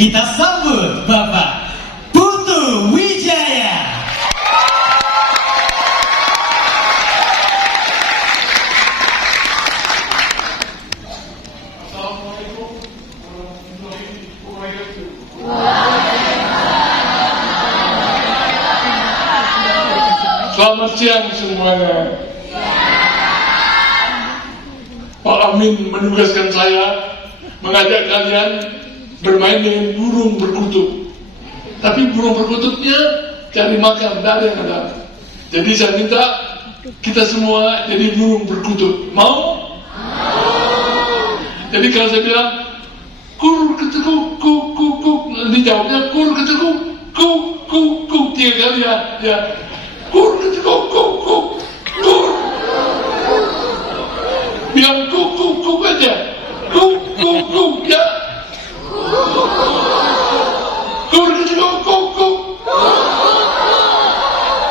Kita sambut Bapak Putu Wijaya. Assalamualaikum warahmatullahi wabarakatuh. Selamat siang semuanya. Pak Amin menugaskan saya mengajak kalian bermain dengan burung berkutub. Tapi burung berkutubnya cari makan, tidak ada yang ada. Jadi saya minta kita semua jadi burung berkutub. Mau? Jadi kalau saya bilang kur ketekuk kuk kuk kuk, dijawabnya kur ketekuk kuk kuk kuk 3 kali ya. Kur ketekuk kuk kuk kur. Bilang kuk kuk kuk aja. Kuk kuk kuk ya. Kur ketekuk kuk kuk.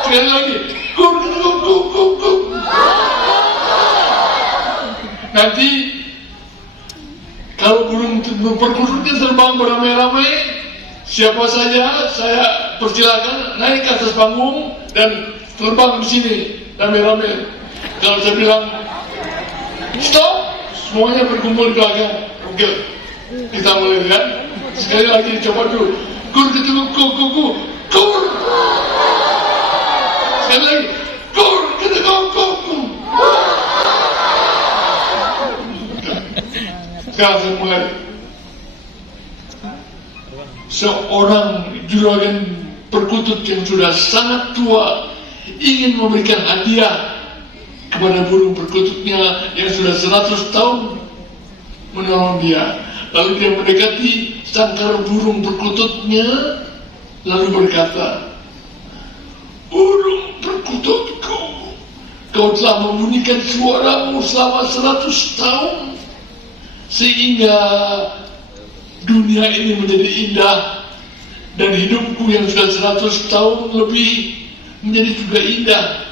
Sekali lagi. Kur ketekuk kuk kuk kuk. Nanti kalau burung berkutubnya terbang beramai-ramai, siapa saja saya persilakan naik ke atas panggung dan terbang di sini ramai-ramai. Kalau saya bilang stop, semuanya berkumpul di belakang. Oke, kita mulai kan. Sekali lagi coba dulu. Kur ketekuk kuk kuk kuk kur. Sekali lagi. Kur ketekuk kuk kuk. Sekarang saya mulai. Seorang juragan perkutut yang sudah sangat tua ingin memberikan hadiah kepada burung perkututnya yang sudah 100 tahun menolong dia. Lalu dia mendekati sangkar burung perkututnya lalu berkata, burung perkututku, kau telah membunyikan suaramu selama 100 tahun sehingga dunia ini menjadi indah dan hidupku yang sudah 100 tahun lebih menjadi juga indah.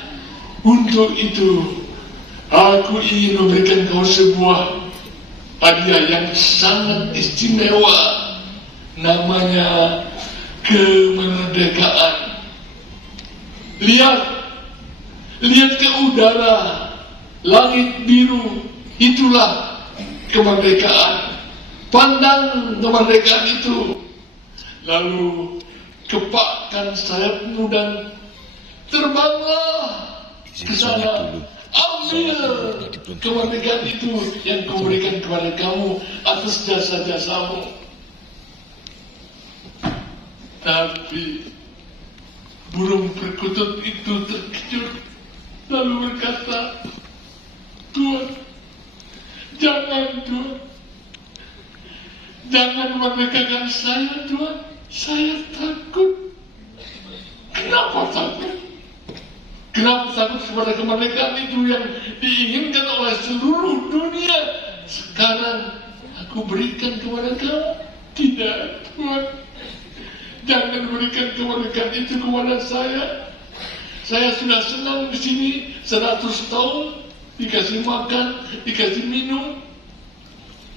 Untuk itu aku ingin memberikan kau sebuah hadiah yang sangat istimewa, namanya kemerdekaan. Lihat ke udara, langit biru, itulah kemerdekaan. Pandang kemerdekaan itu, lalu kepakkan sayapmu dan terbanglah ke sana. Ambil kemerdekaan itu yang kuberikan kepada kamu atas jasa-jasamu. Tapi burung perkutut itu terkejut lalu berkata, Tuan, jangan Tuan, jangan merdekakan saya Tuan, saya takut. Kenapa takut? Kenapa takut kepada kemerdekaan itu yang diinginkan oleh seluruh dunia? Sekarang aku berikan kepada kamu. Tidak Tuan, jangan berikan kemerdekaan itu kepada saya. Saya sudah senang di sini 100 tahun, dikasih makan, dikasih minum.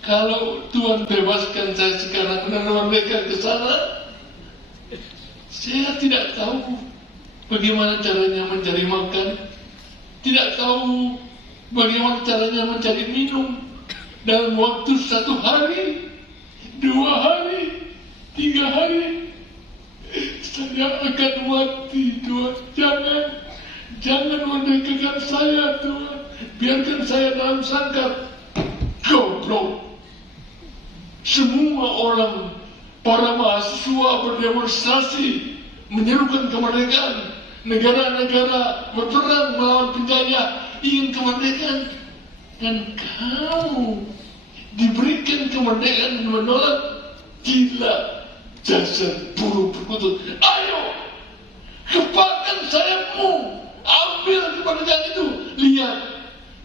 Kalau Tuhan bebaskan saya sekarang dan mereka ke sana, saya tidak tahu bagaimana caranya mencari makan, tidak tahu bagaimana caranya mencari minum. Dalam waktu 1 hari, 2 hari, 3 hari, saya akan mati Tuhan. Jangan merdekakan saya Tuhan. Biarkan saya dalam sangkar. Goblok. Semua orang, para mahasiswa berdemonstrasi menyerukan kemerdekaan. Negara-negara berperang melawan penjajah ingin kemerdekaan. Dan kamu diberikan kemerdekaan menolak. Gila, jasad burung perkutut. Ayo, kepakkan sayapmu, ambil kemerdekaan itu. Lihat,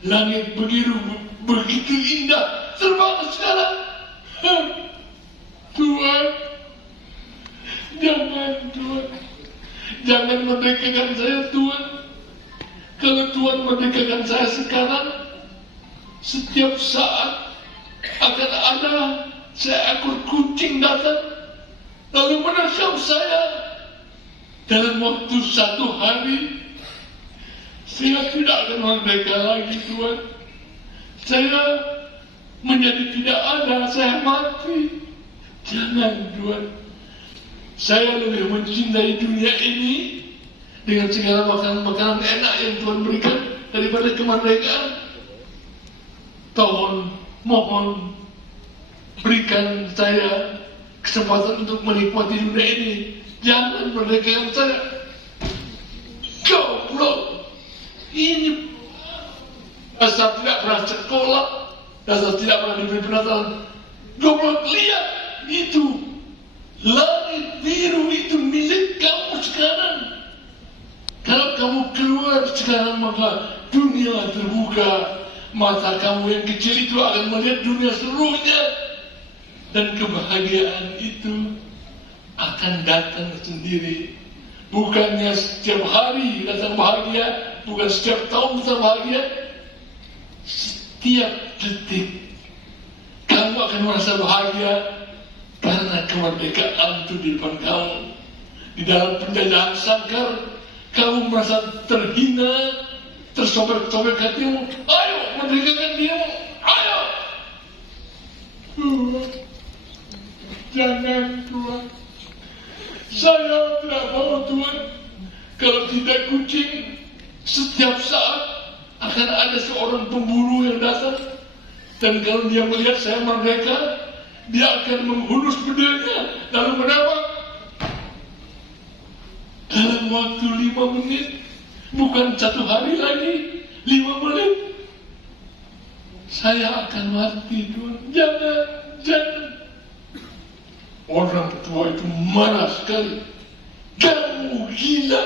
langit begitu indah. Terbang sekarang. Tuhan, jangan Tuhan, jangan merdekakan saya Tuhan. Kalau Tuhan merdekakan saya sekarang, setiap saat akan ada seekor kucing datang lalu menangkap saya. Dalam waktu 1 hari, saya tidak akan merdeka lagi, Tuhan. Saya menjadi tidak ada, saya mati. Jangan, Tuhan. Saya lebih mencintai dunia ini dengan segala makanan-makanan enak yang Tuhan berikan daripada kemerdekaan. Tolong, mohon, berikan saya kesempatan untuk menikmati dunia ini. Jangan merdekakan saya. Goblok. Ini dasar tidak pernah sekolah, dasar tidak pernah diberi penataran. Goblok, lihat itu. Langit biru itu milik kamu sekarang. Kalau kamu keluar sekarang, maka dunia terbuka. Mata kamu yang kecil itu akan melihat dunia seluruhnya. Dan kebahagiaan itu akan datang sendiri. Bukannya setiap hari datang bahagia, bukan setiap tahun datang bahagia. Setiap detik kamu akan merasa bahagia karena kemerdekaan itu di depan kamu. Di dalam penjajahan sangkar, kamu merasa terhina, tersobek-sobek hatimu. Ayo, merdekakan dirimu. Ayo. Tuhan, jangan, Tuhan. Saya tidak mau, Tuhan. Kalau tidak kucing, setiap saat akan ada seorang pemburu yang datang. Dan kalau dia melihat saya merdeka, dia akan menghunus bedanya lalu menembak. Dalam waktu 5 menit, bukan 1 hari lagi, 5 menit, saya akan mati, Tuhan. Jangan, jangan. Orang tua itu marah sekali. Kamu gila.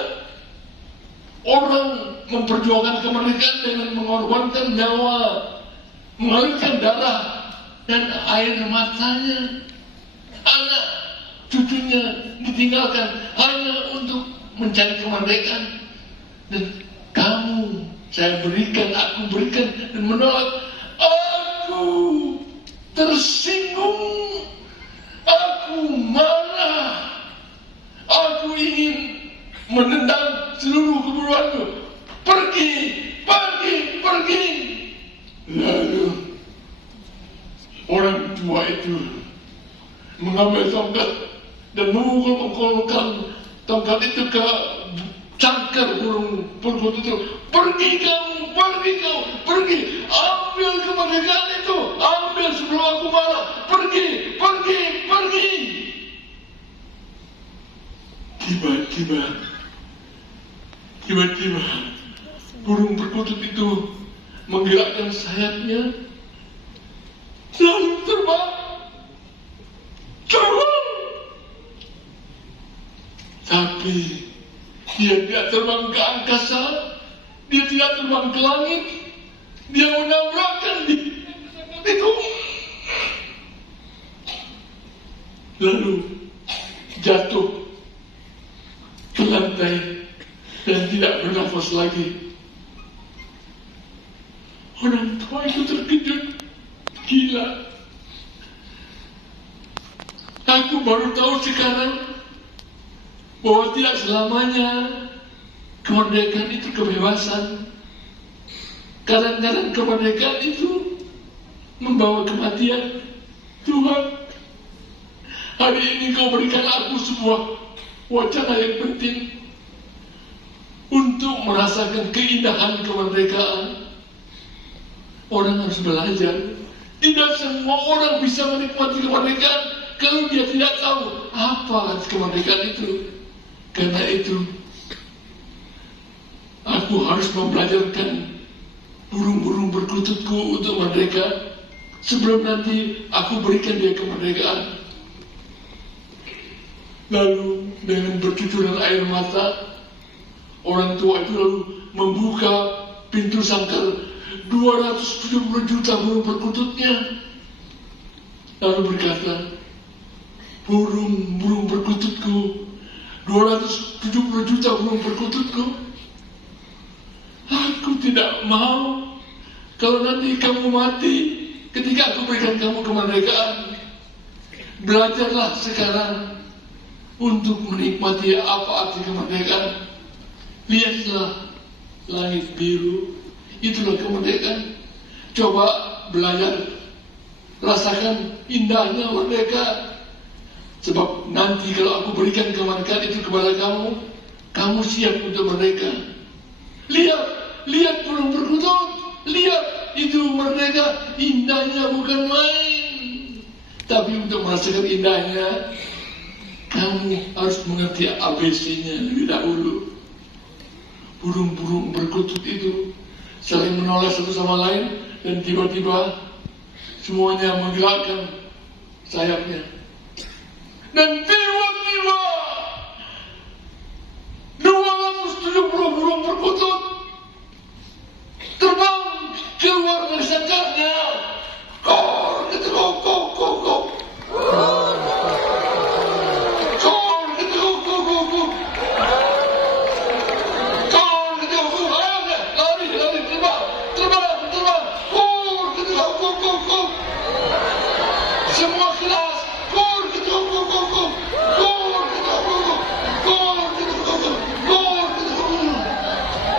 Orang memperjuangkan kemerdekaan dengan mengorbankan nyawa, mengalirkan darah dan air matanya. Anak cucunya ditinggalkan hanya untuk mencari kemerdekaan. Dan kamu, saya berikan, aku berikan dan menolak. Aku tersinggung. Aku marah. Aku ingin menendang seluruh keburuanku. Pergi, pergi, pergi. Lalu orang tua itu mengambil tongkat dan memukul-mukulkan tongkat itu ke cangkar burung perkut itu. Pergi kamu, pergi kamu, pergi. Ambil kemerdekaan itu, ambil sebelum aku marah. Pergi, pergi, pergi. Tiba-tiba burung perkutut itu menggerakkan sayapnya, lalu terbang. Tapi dia tidak terbang ke angkasa, dia tidak terbang ke langit, dia menabrakkan di itu, lalu jatuh ke lantai dan tidak bernafas lagi. Orang tua itu terkejut, gila. Aku baru tahu sekarang bahwa tidak selamanya kemerdekaan itu kebebasan. Kadang-kadang kemerdekaan itu membawa kematian. Tuhan, hari ini kau berikan aku sebuah wacana yang penting untuk merasakan keindahan kemerdekaan. Orang harus belajar. Tidak semua orang bisa menikmati kemerdekaan kalau dia tidak tahu apa kemerdekaan itu. Karena itu, aku harus mempelajarkan burung-burung perkututku untuk merdeka sebelum nanti aku berikan dia kemerdekaan. Lalu dengan bercucuran air mata, orang tua itu lalu membuka pintu sangkar 270 juta burung perkututnya, lalu berkata, burung-burung perkututku, 270 juta burung perkututku, aku tidak mau kalau nanti kamu mati ketika aku berikan kamu kemerdekaan. Belajarlah sekarang untuk menikmati apa arti kemerdekaan. Lihatlah langit biru, itulah kemerdekaan. Coba belajar, rasakan indahnya merdeka. Sebab nanti kalau aku berikan kemerdekaan itu kepada kamu, kamu siap untuk merdeka. Lihat burung perkutut, lihat itu merdeka, indahnya bukan main. Tapi untuk merasakan indahnya, kamu harus mengerti ABC-nya lebih dahulu. Burung-burung perkutut itu saling menoleh satu sama lain, dan tiba-tiba semuanya menggerakkan sayapnya. Dan tiba-tiba 270 burung perkutut terbang keluar dari sangkarnya. Kor, gitu, kok. Kor, gitu, kok. Kor, gitu, kok. Ayo, lari, terbang. Kor, gitu, kok. Semua kelas. Kor, gitu, kok. Kor, gitu, kok. Kor, gitu, kok. Kor, gitu, kok.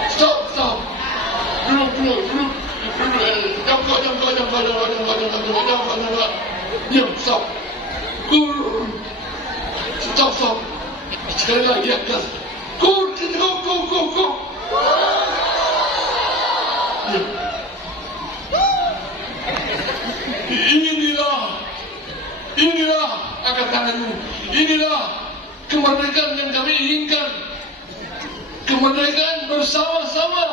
Stop. Duduk. Diam, stop. Kur. Stop. Sekali lagi atas. Kur, kok. Diam. Inilah angkat tanganmu. Inilah kemerdekaan yang kami inginkan. Kemerdekaan bersama-sama,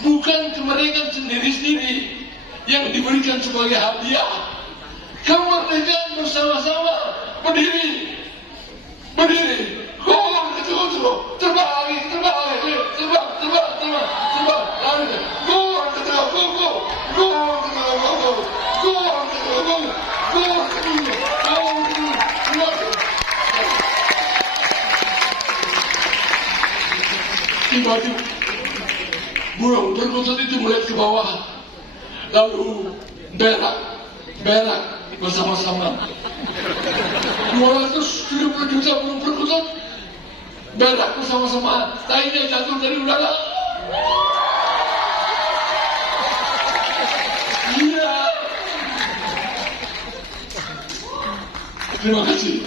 bukan kemerdekaan sendiri-sendiri yang diberikan sebagai hadiah. Kemerdekaan bersama-sama, berdiri. Kor, gitu, terbang lagi. Lari. Kor, gitu, kok. Tiba-tiba burung perkutut itu melihat ke bawah, lalu berak bersama-sama. 270 juta burung perkutut berak bersama-sama, tainya jatuh dari udara. Iya. Terima kasih.